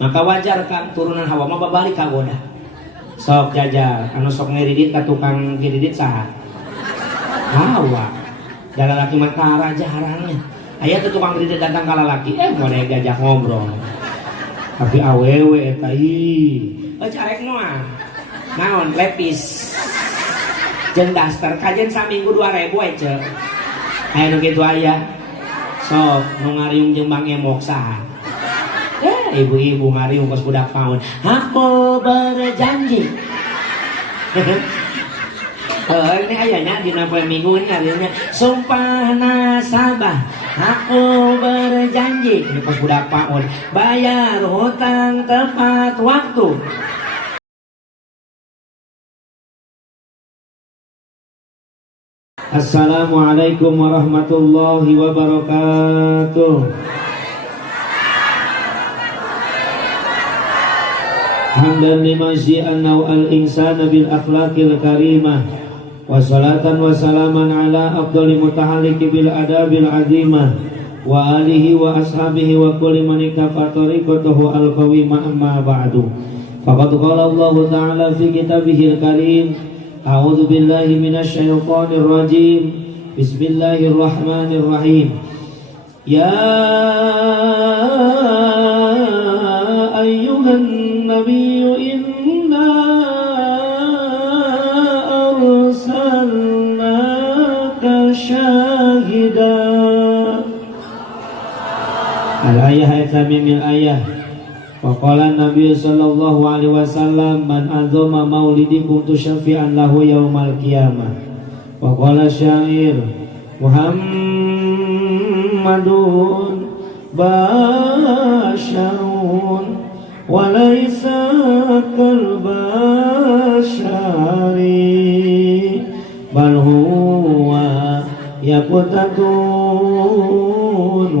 Maka wajar kan turunan Hawa mah babalik kagoda. Sok jajal anu sok ngiridit ka tukang ngiridit saha? Hawa. Jalan laki mah tara jarangnya. Aya tuh tukang ngiridit datang ka lalaki, model gajah ngobrol. Tapi awewe eta ih. Carek moal. Naon lepis. Jeung daster kajen saminggu 2.000 we ceuk. Aya nu kitu aya. Sok nu ngariung jeung Bang Emok saha? Ibu-ibu ngariung pas budak paun. Aku berjanji. Ini ayahnya di poe minggu ini ngariungnya sumpah nasabah. Aku berjanji. Ini pas budak paun bayar hutang tepat waktu. Assalamualaikum warahmatullahi wabarakatuh. Hamdan liman syi'anna al-insana bil akhlaqil karimah wa salatan wa salaman ala afdali mutahalliqi bil adabil azimah wa alihi wa ashabihi wa kulli man ittafa tariqatahu al-qawimah amma ba'du. Faqad qala Allah ta'ala fi kitabihil karim a'udzu billahi minasy syaithanir rajim. Bismillahirrahmanirrahim. Ya ayyuhan nabiyyu inna arsalnaka syahida. Al-ayah ayat min ayah. Wa qala Nabi sallallahu alaihi wasallam man azama maulidi kuntu syafi'an lahu yaumal qiyamah. Wa qala syair Muhammadun basyarun walaysa kal basyari bal huwa yaqutatun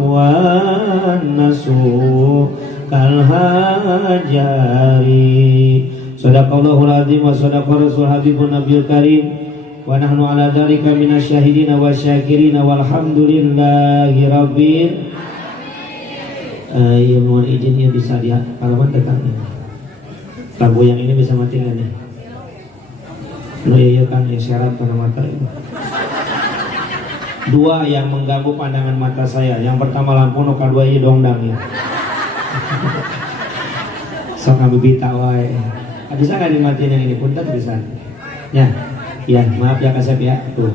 wan nasu kal hajari. Sadaqallahul azim wa sadaqa rasul habibun nabiyul karim wa nahnu ala dzalika minasyahidina wasyakirina walhamdulillahi rabbil. Ya mohon izin ya bisa lihat halaman dekatnya. Lagu yang ini bisa mati nggak nih? Lo iya kan ya syarat pada mata itu. Dua yang mengganggu pandangan mata saya. Yang pertama lampu, nu kadua ieu dongdang ya. Sok ngabibita wae. Bisa nggak dimatiin yang ini? Punten bisa. Ya, ya maaf ya Kasep ya. Tuh.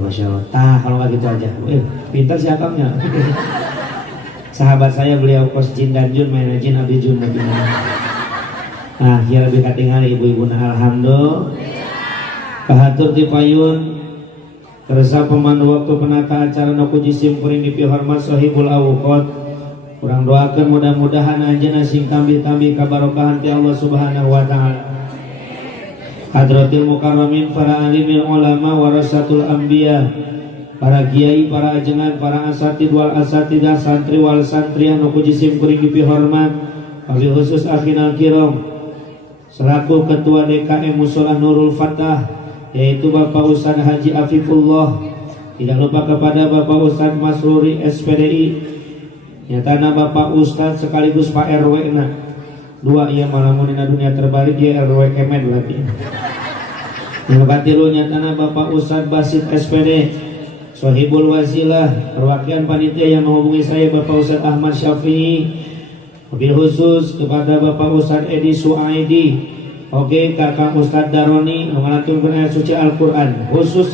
Masya Allah. Tah kalau nggak gitu aja. Pintar si akangnya. Sahabat saya beliau Kos Jin dan Jun main Jin Abdi Jun Nabi. Nah, ya lebih katingal ibu-ibu nah alhamdulillah. Kahatur ti payun kersa pemandu waktu penata acara noku jisim kuring dipi hormat sahibul awqat. Kurang doakeun mudah-mudahan anjeunna sing tambi-tambi kabarokahan ti Allah Subhanahu wa taala. Hadratil mukarramin para alimil ulama warasatul anbiya. Para kiai, para ajengan, para asatid wal asatidah, santri wal santrian nu jisim kuring dipihormat. Wabil khusus akhinal kiram selaku ketua DKM Musholah Nurul Fatah yaitu Bapak Ustaz Haji Afifullah. Tidak lupa kepada Bapak Ustaz Masruri SPDI, nyatana Bapak Ustaz sekaligus Pak RW na dua ia malamunina dunia terbalik ya RW Kemed berarti. Yang katilu nyatana Bapak Ustaz Basit SPD Sohibul Wasilah, perwakilan panitia yang menghubungi saya Bapak Ustaz Ahmad Syafi'i. Mobil khusus kepada Bapak Ustaz Edi Suaidi. Oke, Kakak Ustaz Daroni mengaturkan ayat suci Al-Quran. Khusus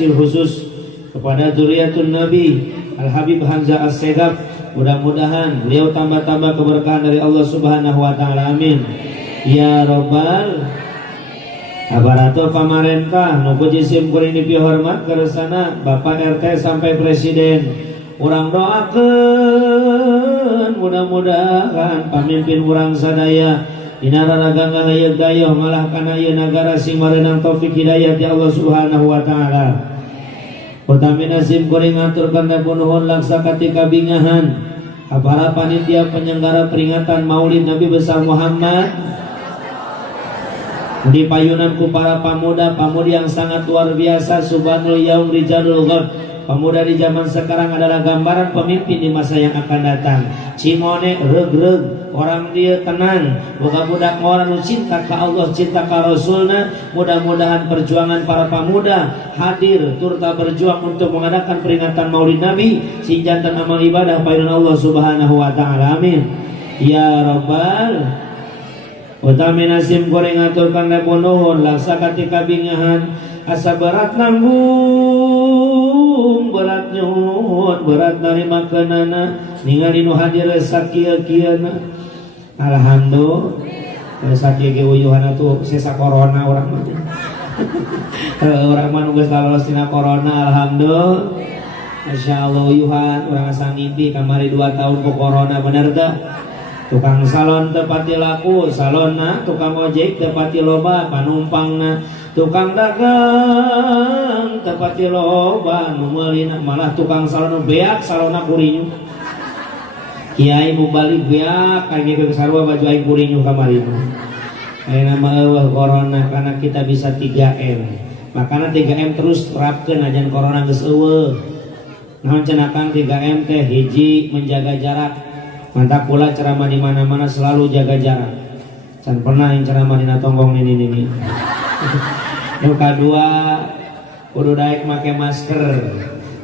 kepada Dzurriyyatun Nabi Al-Habib Hamzah As-Segaf. Mudah-mudahan beliau tambah-tambah keberkahan dari Allah Subhanahu wa taala. Amin. Ya Rabbal. Aparatur pamarentah nu jisim kuring dipihormat keresana Bapak RT sampai Presiden. Urang doakeun mudah-mudahan pamimpin urang sadaya dina raraga ngahayeuh-gayuh malah kana ieu nagara sing mareunang taufik hidayah ti Allah Subhanahu wa taala. Utamina sim kuring ngaturkeun nuhun laksa katika bingahan para panitia penyelenggara peringatan Maulid Nabi besar Muhammad di payunanku para pemuda-pamudi yang sangat luar biasa. Subhanul yaum rijalul ghad, Pemuda di zaman sekarang adalah gambaran pemimpin di masa yang akan datang. Cimone regreg, orang dia tenang. Budak-budak orang cinta ke Allah, cinta ke Rasulna. Mudah-mudahan perjuangan para pemuda hadir turta berjuang untuk mengadakan peringatan Maulid Nabi, si jantan amal ibadah paidun Allah Subhanahu wa taala. Amin. Ya Rabbal utami nasim goreng aturkan leponuhun laksa katika bingahan asa berat nanggung berat nyuhun berat narima kenana ningali nu hadir sakieu-kieuna. Alhamdulillah sakieu uyuhan atuh sesa corona urang mah urang mah nu geus lalolos tina corona. Alhamdulillah Masya Allah uyuhan urang asa ngimpi kamari 2 tahun ku corona bener teh. Tukang salon tepati laku salonna, tukang ojek tepati loba panumpangna, tukang dagang tepati loba numelina, malah tukang salon beak salonna kurinyu. Kiai mau balik beak kayaknya ke sarua baju aing kurinyu kamari mah. Ayeuna mah eueuh corona karena kita bisa 3M. Makana 3M terus terapkeun ajan corona geus eueuh. Naon cenah Kang 3M teh? Hiji menjaga jarak. Mantap pula ceramah di mana-mana selalu jaga jarak. Can pernah yang ceramah di natonggong ini. Yang kedua, kudu daek make masker.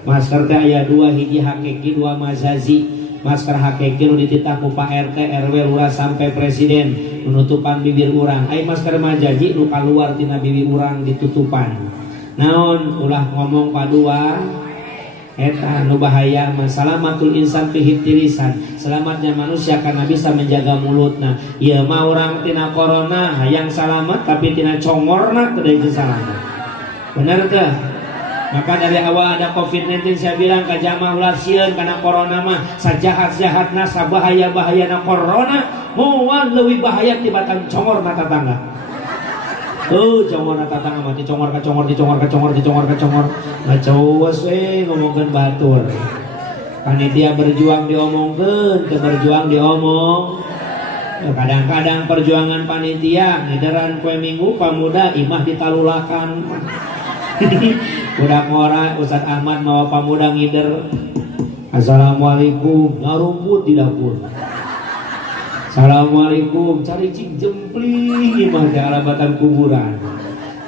Masker teh aya 2, hiji hakiki, 2 mazazi. Masker hakiki nu dititah ku Pak RT, RW, lurah sampai presiden, menutupan bibir urang. Ai masker mazazi nu kaluar tina bibir urang ditutupan. Naon ulah ngomong padua eta nu bahaya mah salamatul insan fi lisan, selamatnya manusia karena bisa menjaga mulutna. Ieu mah urang tina corona hayang salamet tapi tina congorna teu deui salamet. Bener teh? Maka dari awal ada COVID-19 saya bilang ka jamaah ulah sieun kana corona mah sajahat-jahatna sabahaya-bahayana corona moal leuwih bahaya tibatan congorna tatangga. Congor tatangga mati congor ka congor ngacawas we ngomongkeun batur. Panitia berjuang diomongkeun, teu berjuang diomong. Kadang-kadang perjuangan panitia ngideran poe Minggu pamuda imah ditalulakan. Budak ngora Ustaz Ahmad mawa pamuda ngider. Assalamualaikum, ngarumput di dapur. Assalamualaikum, cari cing jempling imah teh alabatan kuburan.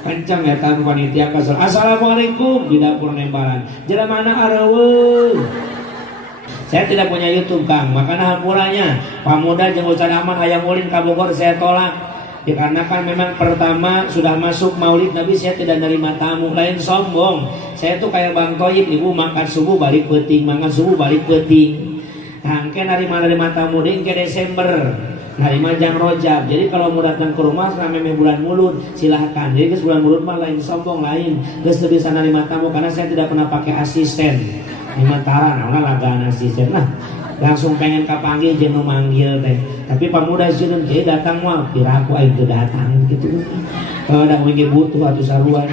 Kencang eta panitia kasar. Assalamualaikum di dapur nembalan. Jelema mana areueuh. Saya tidak punya YouTube Kang, makanya hampuranya pamuda jeung Ustaz Ahmad hayang ulin ka Bogor saya tolak. Dikarenakan memang pertama sudah masuk Maulid Nabi saya tidak nerima tamu, lain sombong. Saya tuh kayak Bang Toyib, ibu makan subuh balik peuting, makan subuh balik peuting. Nah, engke narima tamu deh ke Desember, narima jam rojab. Jadi kalau mau datang ke rumah selama bulan mulut silahkan. Jadi ke bulan mulut mah lain sombong lain. Geus teu bisa narima tamu karena saya tidak pernah pakai asisten. Dimantara naon lagaan asisten. Nah, langsung pengen kapanggil jeung nu manggil teh. Tapi pamuda sieun ge datang mah piraku aing teu datang gitu. Kalau ada wingi butuh atuh saruan.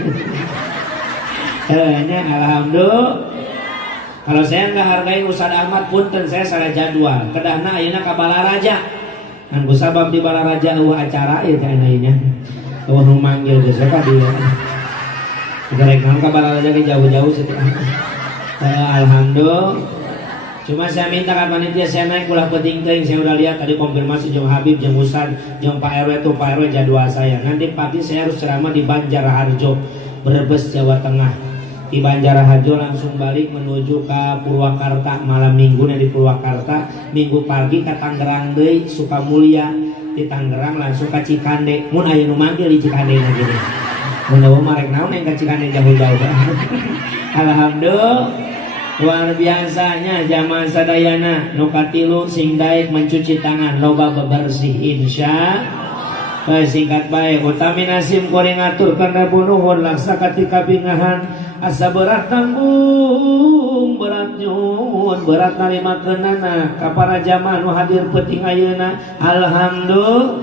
Nya alhamdulillah. Kalau saya nggak hargai Ustaz Ahmad punten saya salah jadwal. Kedahna ayeuna ka Balaraja. Ngan kusabab di Balaraja acara ieu teh ayeuna. Nu manggil geus ka dieu. Garek naon ka Balaraja ge jauh-jauh sih. Alhamdulillah. Cuma saya minta ka panitia saya naik ulah penting teuing, saya udah lihat tadi konfirmasi jeung Habib jeung Ustaz jeung Pak RW tuh Pak RW jadwal saya. Nanti pagi saya harus ceramah di Banjarharjo, Brebes, Jawa Tengah. Di Banjarharjo langsung balik menuju ke Purwakarta, malam minggu di Purwakarta, minggu pagi ke Tangerang deui Sukamulya, di Tangerang langsung ke Cikande. Mun aya nu manggil di Cikande na gini. Mun eueuh marek naon yang ke Cikande jauh-jauh. Alhamdulillah luar biasanya zaman sadayana nu katilu sing daek mencuci tangan loba bebersih insya singkat baik utami nasim kuring aturkeun nuhun laksa katika bingahan asa berat tanggung berat nyuhun berat narimakeunana ka para jamaah nu hadir peuting ayeuna. Alhamdulillah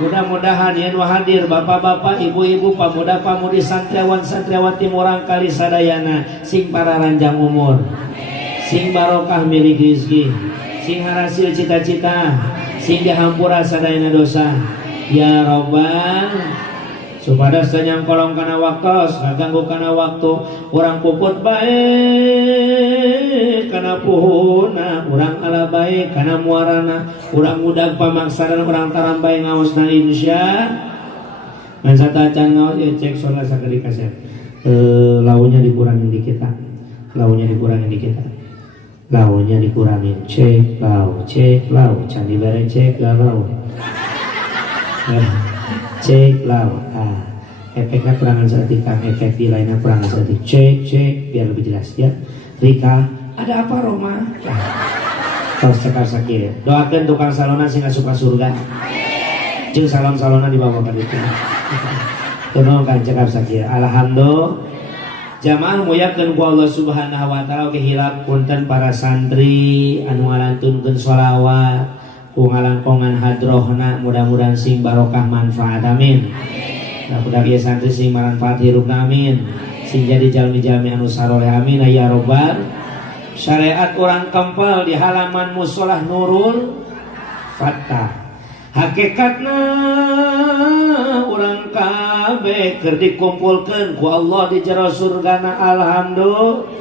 mudah-mudahan yen nu hadir bapak-bapak ibu-ibu pamuda-pamudi santriawan santriawati murang kali sadayana sing pararanjang umur sing barokah milik rezeki sing harasil cita-cita sing dihampura sadayana dosa. Ya Rabbal supados senyang kolong kana waktu ngaganggu kana waktu urang puput baik kana puhuna urang ala baik kana muarana urang mudag pamaksana urang taram bae ngaosna insya mansata can ngaos cek soal sakali kaset launya dikurangin dikit tak launya dikurangin dikit tak launya dikurangin cek lau can dibere cek lau cek lau efeknya kurangan seketika efek di lainnya kurangan seketika cek biar lebih jelas ya Rika ada apa Roma terus cekal sakit doakan tukang salona sehingga suka surga jeung salon-salona dibawa ke itu tenang kan cekal sakit alhamdulillah jamaah muyakeun ku Allah Subhanahu wa taala kehilap punten para santri anu ngalantunkeun sholawat ku ngalangkongan hadrohna mudah-mudahan sing barokah manfaat amin. Nah budak ieu santri sing manfaat hirupna amin. Sing jadi jalmi-jalmi anu saroleh amin ya robbal. Syariat urang kempel di halaman musholah Nurul Fatah. Hakikatna urang kabeh keur dikumpulkeun ku Allah di jero surgana alhamdulillah.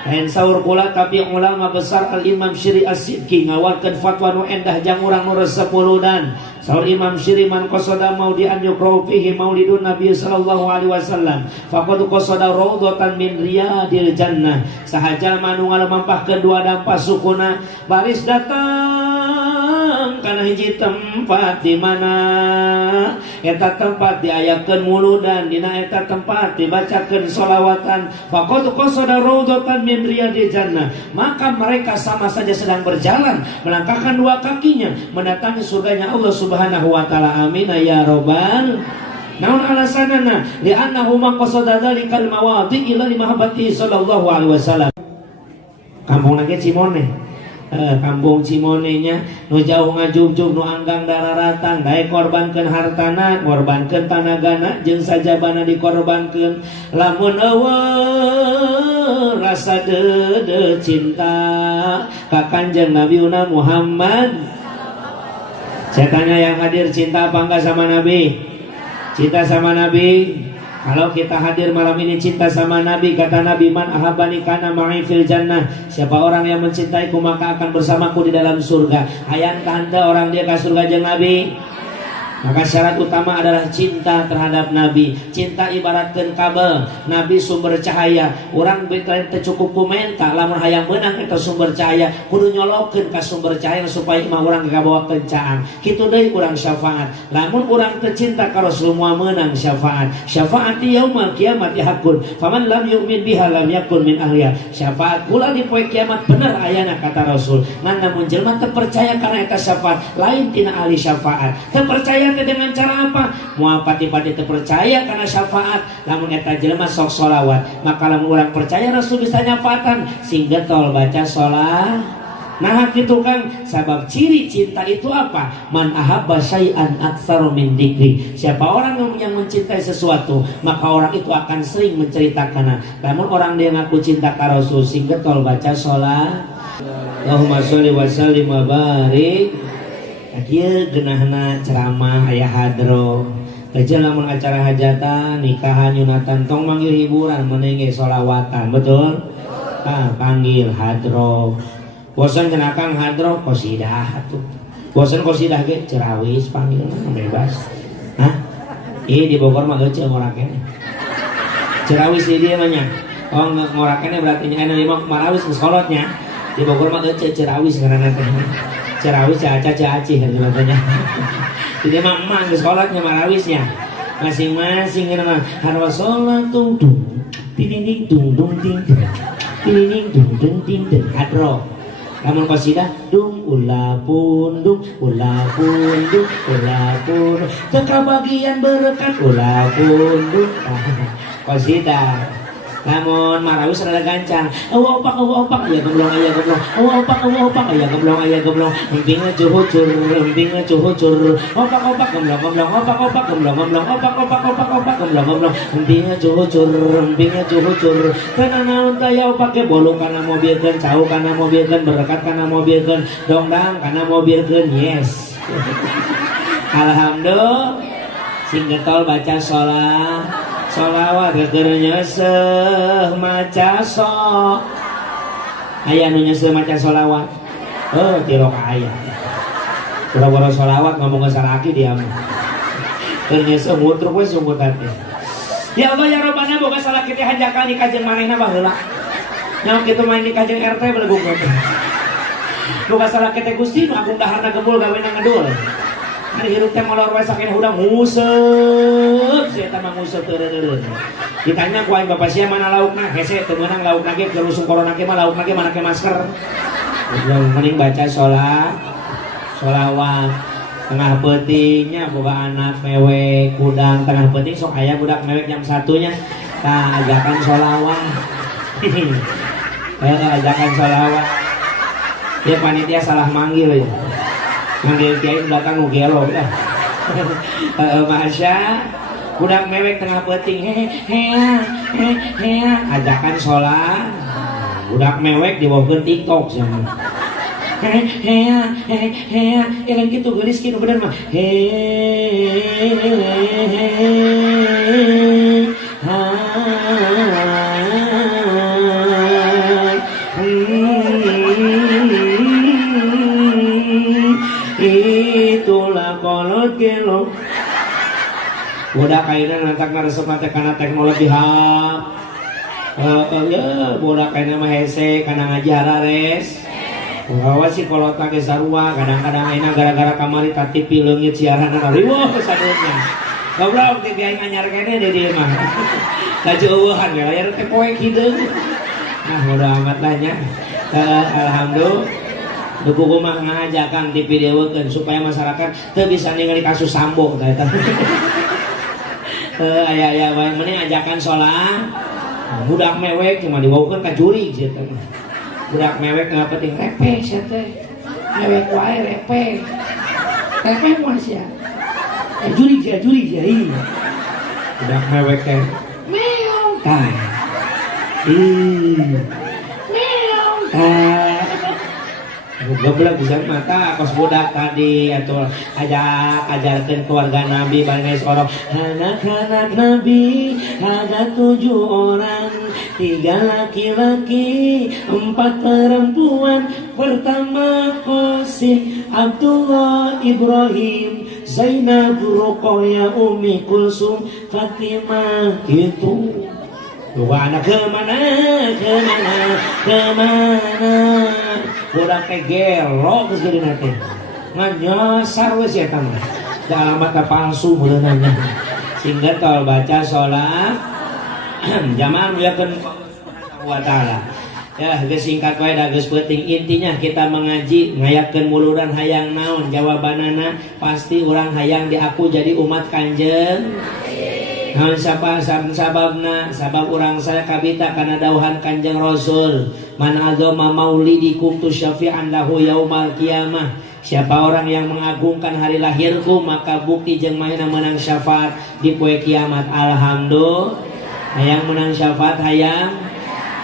Lain saur kula tapi ulama besar Al-Imam Syiri As-Sidki ngawarkeun fatwa nu endah jang urang nu resep wuludan. Saur Imam Syiri man qasada maudian yuqra'u fihi maulidun Nabi sallallahu alaihi wasallam faqad qasada raudhatan min riyadil jannah. Sahaja manu ngalampaahkeun dua dampak sukuna baris datang kana hiji tempat di mana eta tempat diayakeun muludan dina eta tempat dibacakeun sholawatan faqad qasada raudhatan min riyadil jannah, maka mereka sama saja sedang berjalan melangkahkan dua kakinya mendatangi surganya Allah Subhanahu wa taala amin ya robbal. Namun alasanana li'annahu man qasada dzalikal mawadhi ila limahabbati sallallahu alaihi wasallam. Kampung nage Cimone kampung Cimonenya nu jauh ngajub-jub nu anggang dararatang daek korbankeun hartana ngorbankeun tanagana jeung sajabana dikorbankeun lamun eueuh rasa dede cinta ka Kanjeng Nabiuna Muhammad. Saya tanya yang hadir cinta apa enggak sama Nabi? Cinta sama Nabi. Kalau kita hadir malam ini cinta sama Nabi, kata Nabi man ahabbani kana ma'i fil jannah. Siapa orang yang mencintaiku maka akan bersamaku di dalam surga. Hayang tanda orang dia ke surga jeung Nabi. Maka syarat utama adalah cinta terhadap Nabi. Cinta ibaratkeun kabel, Nabi sumber cahaya. Urang lain teu cukup kumenta, lamun hayang meunang eta sumber cahaya, kudu nyolokeun ka sumber cahaya supaya imah urang kabawakeun caang. Kitu deui urang syafaat. Lamun urang teu cinta ka Rasul moal meunang syafaat. Syafaat di yaumul kiamat hakun. Faman lam yu'min biha lam yakun min ahliha. Syafaat kula di poe kiamat bener ayana kata Rasul. Ngan namun jelema teu percaya kana eta syafaat, lain tina ahli syafaat. Teu percaya dengan cara apa? Moal pati-pati terpercaya karena syafaat lamun eta jelema sok sholawat maka lamun urang percaya Rasul bisa nyafaatan sing getol baca sholat. Nah gitu Kang, sabab ciri cinta itu apa? Man ahabba syai'an aktsaru min dzikri. Siapa orang yang mencintai sesuatu maka orang itu akan sering menceritakannya. Namun orang dia ngaku cinta ka Rasul sing getol baca sholat. Allahumma sholli wa sallim wa barik. Akhir genahna ceramah ayah hadro kecil lamun acara hajatan nikahan yunatan tong manggil hiburan menenge solawatan betul panggil hadro bosan kenakan hadro qosidah atuh bosan qosidah ge cerawis panggil bebas hah di Bogor mah geuceung ngorakene cerawis di dieu mah nya oh ngorakene berarti nya anu marawis geus kolotnya di Bogor mah geuceung cerawis ngaranna teh cerawis caca-caci katanya. Jadi emak geus sholatnya marawisnya. Masing-masing kana harwa sholat tung dung tining dung dung ting tining dung dung ting hadro. Lamun qasidah dung ulah pundung ulah pundung ulah pundung teka bagian berkat ulah pundung qasidah. Namun marawis rada gancang. Opak aya gemblong aya gemblong. Opak aya gemblong aya gemblong. Empingna cuhucur, empingna cuhucur. Opak gemblong gemblong. Opak gemblong gemblong. Opak gemblong gemblong. Empingna cuhucur, empingna cuhucur. Kana naon taya opake bolu kana mobilkeun, cau kana mobilkeun, berkat kana mobilkeun, dongdang kana mobilkeun. Yes. Alhamdulillah. sing getol baca sholawat keur nyeseuh maca aya nu nyeseuh maca sholawat. Tirok aya boro-boro sholawat ngomong salaki dia mah keur nyeseuh mutruk we sumbutan teh. Ya Allah ya Rabbana boga salaki teh hanjakal nikah jeung manehna baheula nyaho kitu main nikah jeung RT beleguk teh boga salaki teh Gusti nu agung daharna gembul gawena ngedul. Ari hirup teh molor wae saking hudang nguseup si eta mah nguseup teu reureun. Ditanya ku aing bapak sia mana laukna hese teu meunang laukna ge keur usung corona ge mah laukna ge mana ke masker. Yang mending baca sholawat tengah peutingnya boga anak mewek kudang tengah peuting sok aya budak mewek jam 1-nya tah ajakan sholawat. Ajakan sholawat. Dia panitia salah manggil ya. Manggil kiai belakang nu gelo dah. Masya budak mewek tengah peuting ajakan sholat. Budak mewek dibawakeun TikTok sama. Yang gitu gelis kieu bener mah. Itulah kolot kelo budak kaina nantak ngaresep teh kana teknologi hap. Ya budak kaina mah hese kana ngaji harares. Awas si kolotna ge sarua kadang-kadang ayeuna gara-gara kamari tatipi leungit siaran riweuh sadeutna. Goblok teh aing anyar kene di dieu mah. Laju eueuhan we layar teh poek hideung. Nah udah amat lah nya. Alhamdulillah dukuku mah ngajakan ti videokeun supaya masyarakat teu bisa ningali kasus Sambo tah eta. Aya wae mending ajakan sholat. Budak mewek cuma dibawakeun ka juri gitu. Budak mewek nggak penting repeh sia teh. Mewek wae repeh. Repeh mah sia. Juri sia ieu. Budak mewek teh meong tah. Meong tah. Goblok bisa mata kos budak tadi atau ajarkan keluarga Nabi bangsa orang anak-anak Nabi ada 7 orang 3 laki-laki 4 perempuan pertama Qasim Abdullah Ibrahim Zainab Ruqayyah Ummi Kulsum Fatimah gitu. Dua anak kemana budak teh gelo geus geudina teh nganyasar we si eta mah da alamatna palsu meureunana sehingga tol baca sholat jamaah muliakeun Allah wa taala ya geus singkat wae da geus penting intinya kita mengaji ngayakeun muluran hayang naon jawabanana pasti urang hayang diaku jadi umat Kanjeng naon sababna sabab urang saya kabita kana dawuhan Kanjeng Rasul man azama maulidikum tu syafi'an lahu yaumal qiyamah. Siapa orang yang mengagungkan hari lahirku maka bukti jeung mahina menang syafaat di poe kiamat. Alhamdulillah hayang menang syafaat hayang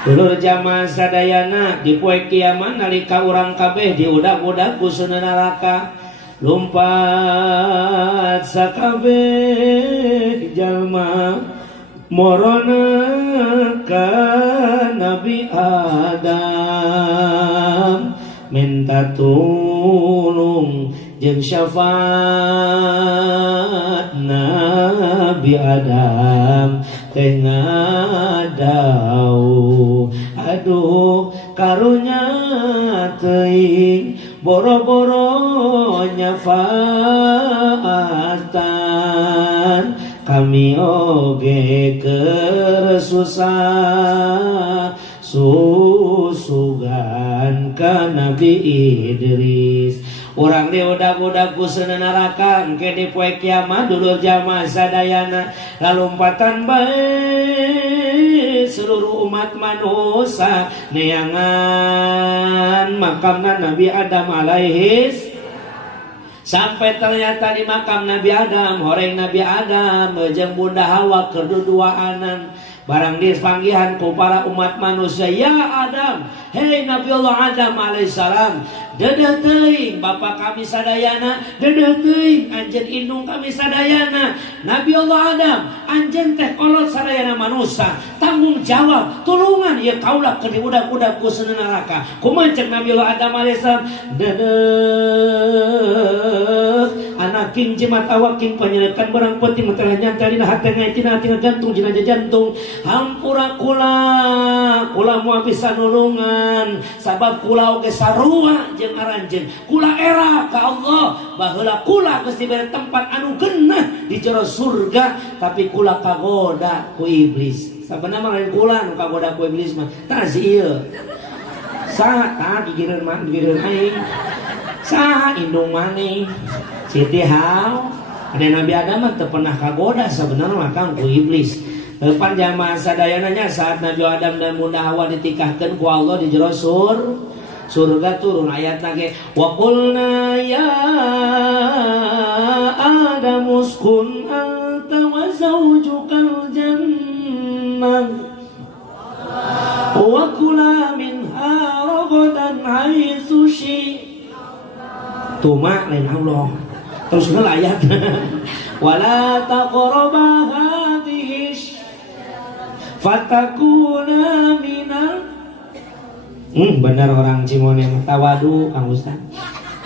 dulur jamaah sadayana di poe kiamat nalika urang kabeh diudag-udag ku seuneu neraka lumpat sakabeh jalma morona ka Nabi Adam minta tulung jeung syafaat Nabi Adam teh ngadau aduh karunya teuing boro-boro nyafaatan kami oge keur susah susugan ka Nabi Idris urang diudag-udag ku seuneu neraka engke di poe kiamat dulur jamaah sadayana lalumpatan bae seluruh umat manusia neangan makamna Nabi Adam alaihis sampai ternyata di makam Nabi Adam horeng Nabi Adam jeung Bunda Hawa keur duduaanan barang dipanggihan ku para umat manusia, ya Adam, hei Nabi Allah Adam alaihissalam, dadah teuing bapa kami sadayana, dadah teuing anjeun indung kami sadayana. Nabi Allah Adam, anjeun teh kolot sadayana manusia, tanggung jawab tulungan ieu kaula keur diudag-udag ku seuneu neraka. Kumaha cek Nabi Allah Adam alaihissalam, dadah anaking jemat awaking panyerekan barang penting mentelah nyata dina hati ngaitina hati ngagantung jenazah jantung. Hampura kula moal bisa nulungan sabab kula oge sarua jeung aranjeun kula era ka Allah baheula kula geus dibere tempat anu geunah di jero surga, tapi kula kagoda ku iblis. Sabenerna mah lain kula nu kagoda ku iblis mah tah si ieu saha tah gigireun aing saha indung maneh Siti hal ada Nabi Adam mah teu pernah kagoda sabenerna mah kang ku iblis. Depan jamaah sadayananya saat Nabi Adam dan Bunda Hawa ditikahkan ku Allah di jero surga turun ayat nage wa qulna ya Adam uskun anta wa zawjukal jannah wa kula minha ragadan haitsu tuma lain Allah terus ngelayat wala taqraba hadhihi fatakuna minal benar orang Cimone tawadu Kang Ustaz.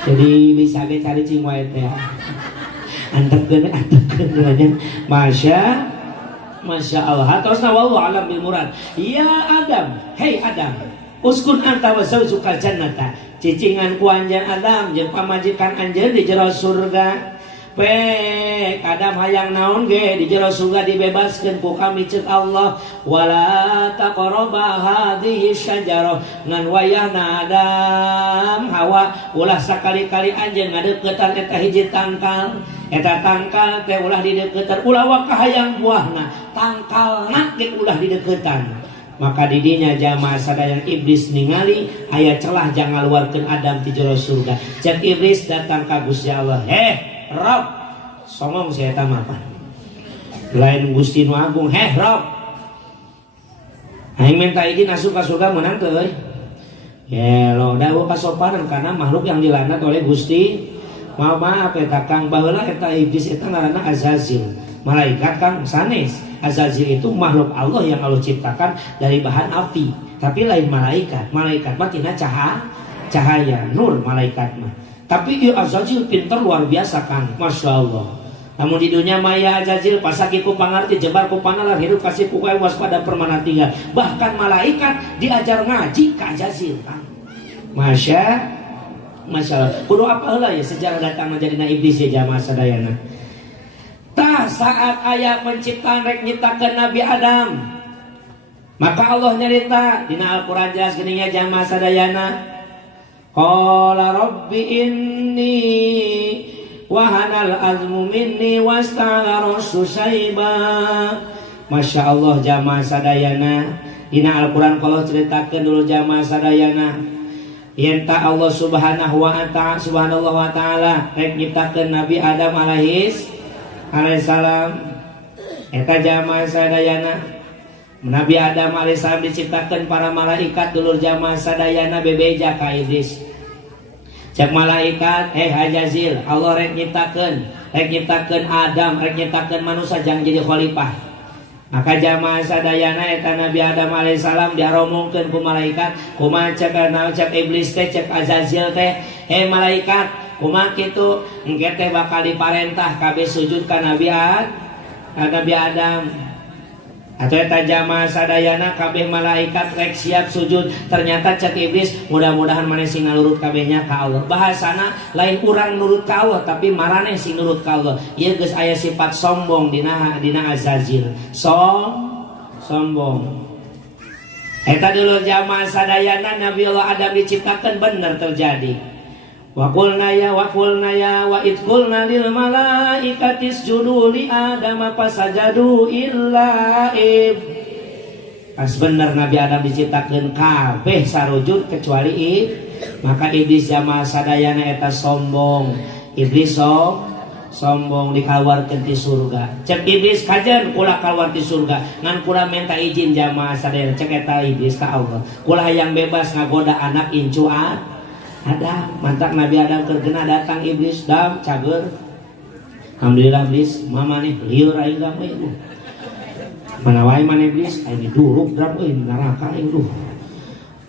Jadi bisa ge cari cimoe teh. Antepkeun Masya Allah. Terus wallahu alam bil murad. Ya Adam, hei Adam, uskun anta wa zawjukal jannata. Cicingan ku anjeun Adam jeung pamajikan anjeun di jero surga. Pek Adam hayang naon ge di jero surga dibebaskeun ku kami ceuk Allah. Wala taqraba hadhihi syajarah, ngan wayahna Adam Hawa ulah sakali-kali anjeun ngadeuketan eta hiji tangkal. Eta tangkal teh ulah dideuketan, ulah waka hayang buahna, tangkalna ge ulah dideuketan. Maka didinya jamaah sadayana iblis ningali aya celah jangan ngaluarkeun Adam ti jero surga. Cek iblis datang ka Gusti Allah, Rob, somong saya tamapan. Lain Gusti nu Agung, Rob. Aing minta izin asup ka surga meunang teu euy. Ya lo dawuh kasopanan karena makhluk yang dilanat oleh Gusti. Maaf eta Kang baheula eta iblis eta ngaranna Azazil. Malaikat Kang sanes. Azazil itu makhluk Allah yang Allah ciptakan dari bahan api. Tapi lain malaikat. Malaikat mah tina cahaya, nur malaikat mah. Tapi ieu Azazil pinter luar biasa Kang, Masya Allah. Namun di dunia maya Azazil pasakiku pangarti jebar ku panalar hirup kasih ku waspada permana tinggal. Bahkan malaikat diajar ngaji ka Azazil Kang. Masya Allah. Kudu apa heula ya sejarah datang menjadina iblis ya jamaah sadayana. Tah saat aya penciptaan rek nyiptakeun Nabi Adam. Maka Allah nyarita dina Al-Qur'an jelas geuning ya jamaah sadayana. Qala rabbi inni wahanal azmu minni wasta'ala rasu syaiba. Masya Allah jamaah sadayana. Dina Al-Quran kalau ceritakan dulu jamaah sadayana, yenta Allah subhanahu wa ta'ala rek nyiptakeun Nabi Adam alaihissalam. Eta jamaah sadayana Nabi Adam alaihissalam diciptakan para malaikat dulur jamaah sadayana bebeja ka iblis. Cek malaikat Azazil Allah rek nyiptakeun Adam, rek nyiptakeun manusia jang jadi khalifah. Maka jamaah sadayana eta Nabi Adam alaihissalam diaromongkeun ku malaikat. Kumaha cek iblis teh cek Azazil teh, malaikat kumaha kitu engke teh bakal diparentah kabeh sujud ka Nabi Adam. Atau eta jamaah sadayana kabeh malaikat rek siap sujud, ternyata cek iblis mudah-mudahan maneh sing nurut kabehnya ka Allah. Bahasana lain urang nurut ka Allah tapi maraneh sing nurut ka Allah. Ieu geus aya sifat sombong dina Azazil. Sombong. Eta dulu jamaah sadayana Nabi Allah Adam diciptakeun bener terjadi. Wa qulna ya wa idqulna lil malaikati isjudu li Adam fasajadu illa pas bener Nabi Adam diciptakeun kabeh sarujud kecuali maka iblis jamaah sadayana eta sombong. Iblis sombong dikaluarkeun ti surga. Cek iblis kajen kula kaluar ti surga ngan kula minta izin jamaah sadaya cek eta iblis ka Allah kula hayang bebas ngagoda anak incu Adam. Mantap Nabi Adam kergena datang iblis dam cager. Alhamdulillah iblis mama nih lieur aing dam euy. Mana wae mana iblis aing duruk dam euy neraka aing duh.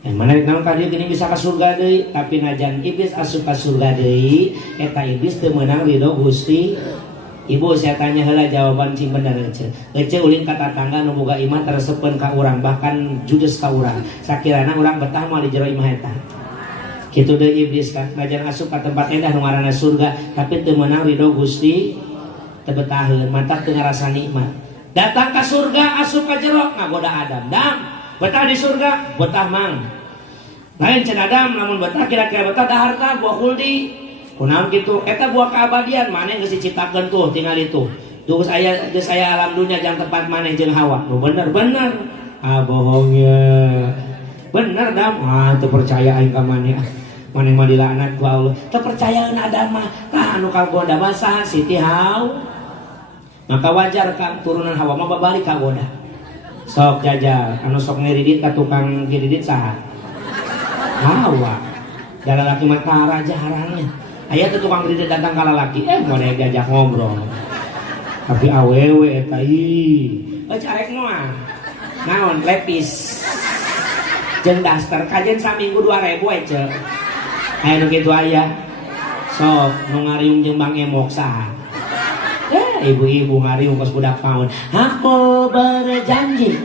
Mana naon ka dieu gini bisa ka surga deui tapi najan iblis asup ka surga deui eta iblis teu meunang ridho Gusti. Ibu saya tanya heula jawaban cing bener ece. Ece ulin ka tatangga nu boga imah teresepeun ka urang bahkan judes ka urang. Sakirana urang betah moal di jero imah eta. Kitu deui iblis kan najan asup ka tempat endah nu ngaranna surga tapi teu meunang ridho Gusti teu betaheun mantap teu ngarasa nikmat. Datang ka surga asup ka jero ngagoda Adam. Dam betah di surga, betah mang. Lain cen Adam, namun betah kira-kira betah dah harta buah kuldi. Kunaon gitu, eta buah keabadian mana yang diciptakan tuh tinggal itu. Tuh saya alam dunia jangan tempat mana jeung Hawa. Tuh bener. Ah bohongnya. Bener Dam, teu percaya aing ka maneh. Maneh mah dilaknat ku Allah. Teu percayaeun Adam mah, tah anu kagoda masa Siti Hawa. Maka wajar kan turunan Hawa mah babalik kagoda. Sok jajal, anu sok ngiridit ka tukang ngiridit saha? Hawa. Jalan laki mah tara jarangnya. Aya teh tukang ngiridit datang ka lalaki, mau diajak ngobrol. Tapi awewe eta ih. Carek moal. Naon lepis. Jeung daster kajen saminggu 2.000 we ceuk. Aya nu kitu aya. Sok nu ngariung jeung Bang Emok saha? Ibu-ibu ngariung pas budak paun. Aku berjanji.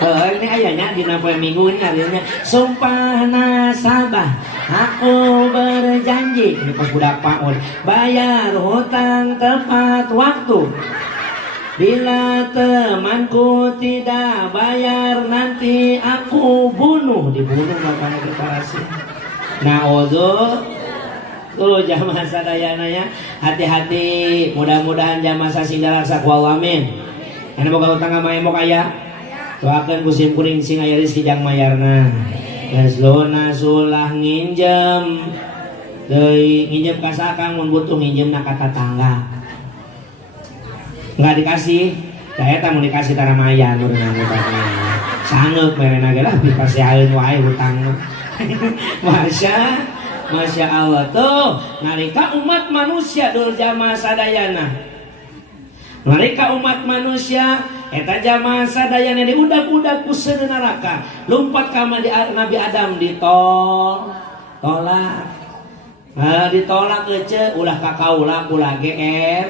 Ini ayahnya di poe minggu ini ngariungnya sumpah nasabah. Aku berjanji. Ini pas budak paun. Bayar hutang tepat waktu. Bila temanku tidak bayar nanti aku bunuh. Dibunuh makanya deklarasi. Na'udzu. Tuh jamaah sadayana ya, hati-hati, mudah-mudahan jamaah sasindaran sakuallah amin. Anu boga utang ka emok aya. Doakeun kusim kuring sing aya rezeki jang mayarna. Yasluna sulah nginjem. Deui nginjem ka sakang mun butuh nginjemna ka tetangga. Enggak dikasih, da eta mun dikasih tara maya nu renang utangna. Sangeuk merena ge lah dipasihaeun wae hutang mah. Masya Allah tuh nalika umat manusia dul jamaah sadayana nalika umat manusia eta jamaah sadayana diudak-udak ku seuneu neraka lumpat ka Nabi Adam ditolak ulah ka kaula kula GR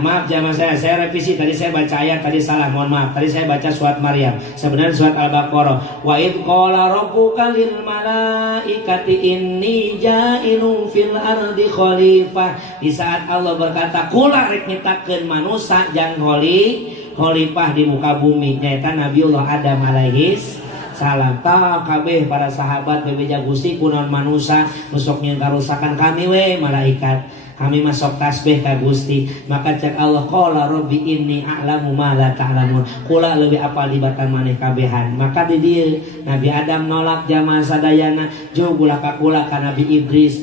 maaf jamaah saya revisi tadi saya baca ayat tadi salah mohon maaf tadi saya baca surat Maryam sebenarnya surat Al-Baqarah wa id qala rabbuka lil malaikati inni ja'ilun fil ardi khalifah di saat Allah berkata kula rek nyiptakeun manusia jang khalifah di muka bumi nyaeta Nabiullah Adam alaihis salam ta kabeh para sahabat bebeja Gusti kunaon manusia musok nyeun karusakan kami we malaikat kami masuk tasbih ka Gusti maka cek Allah qala rabbi inni a'lamu ma la ta'lamun kula leuwih apal dibatan maneh kabehan maka di dieu Nabi Adam nolak jamaah sadayana jeung ulah ka kula ka Nabi Idris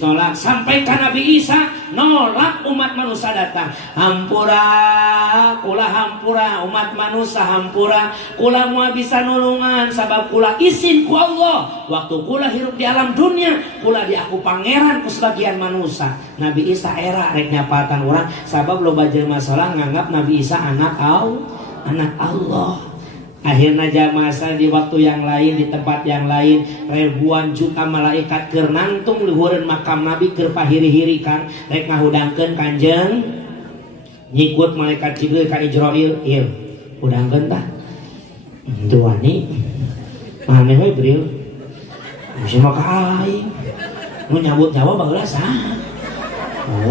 nolak sampai ka Nabi Isa nolak umat manusia datang hampura kula hampura umat manusia hampura kula moal bisa nulungan sabab kula izin ku Allah waktu kula hirup di alam dunia kula di aku pangeran ku sebagian manusia Nabi Isa era rek nyapatan orang sabab loba jelema salah nganggap Nabi Isa anak Allah. Akhirnya jamaah di waktu yang lain di tempat yang lain ribuan juta malaikat keur nangtung luhureun makam Nabi keur pahiri-hiri kan rek ngahudangkeun Kanjeng nyikut malaikat Jibril ka Israil ieu hudangkeun tah teu wani maneh we Jibril geus mah ka aing nu nyabut nyawa baheula saha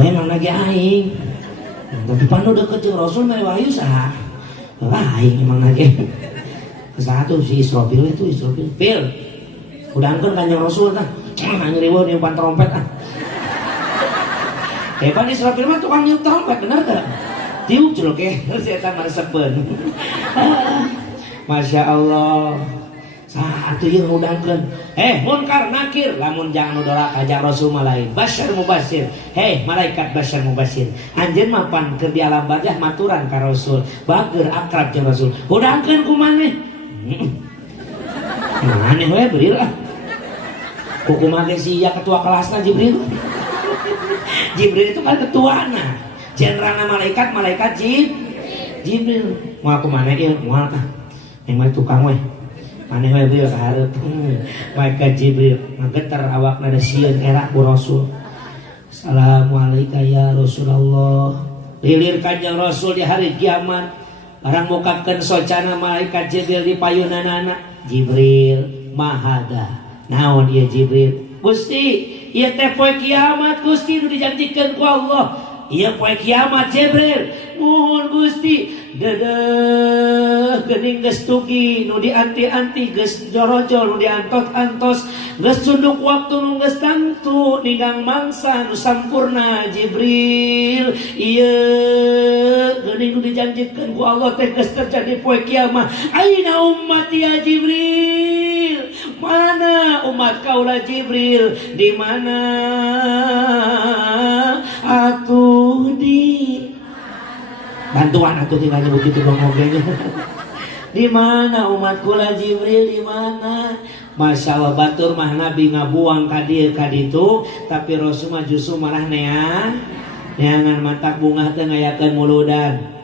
emang lagi aing tapi panu deket jeung Rasul mah wahyu saha aing emang lagi satu si Israfil itu Israfil pil udangkeun ka Rasul tah ngiriweuh niupan trompet hebat Israfil mah tukang niup trompet bener teh tiup ceuleuh ke eta mah sepeun Masya Allah Satu yang ngudangkeun. Munkar nakir lamun jangan nudolak aja Rasul lain. Basyar mubasir. Malaikat basyar mubasir. Anjeun mah pan keur di alam barzah maturan ka Rasul. Bageur akrab jeung Rasul. Udangkeun ku maneh. Maneh we Jibril ah. Kumaha ge sia ketua kelasna Jibril. Jibril itu kan ketuana. Jenderalna malaikat Jibril. Moal kumaha ieu? Moal ah. Yang mah tukang we. Maneh we Jibril kahareup. Malaikat Jibril ngageter awakna da sieun era ku Rasul. Assalamualaikum ya Rasulullah. Lilir Kanjeng Rasul di hari kiamat. Barang mukakeun socana malaikat Jibril di payunanana. Jibril mahada. Naon ieu Jibril? Gusti, ieu teh poe kiamat Gusti nu dijanjikeun ku Allah. Ieu poe kiamat Jibril. Muhun Gusti, dedeh geuning geus tugi nu dianti-anti geus jorojol nu diantos-antos geus sunduk waktu nu geus tantu ninggang mangsa nu sampurna Jibril. Ieu geuning nu dijanjikeun ku Allah teh geus terjadi poe kiamat. Aina ummati ya Jibril? Mana umat kaulah Jibril? Di mana atuh di bantuan atuh tinggal nyebut itu dong ngogenya. Di mana umat kula Jibril di mana? Masya Allah batur mah Nabi ngabuang kadieu kaditu tapi Rasul mah justru malah neangan mantak bunga teu ngayakeun muludan.